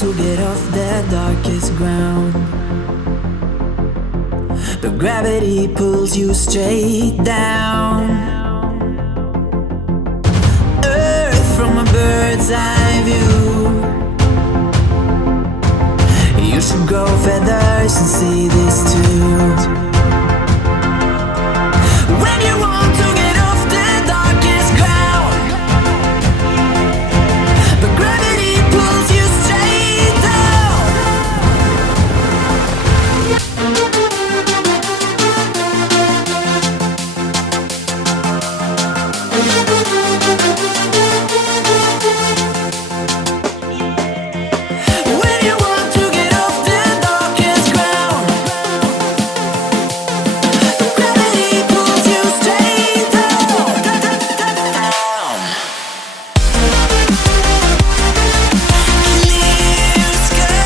to get off the darkest ground, but gravity pulls you straight down. Earth from a bird's eye view. You should grow feathers and see this too. When you want to get off the darkest ground, but gravity pulls you straight down. When you want to get off the darkest ground, but gravity pulls you straight down. Clear sky.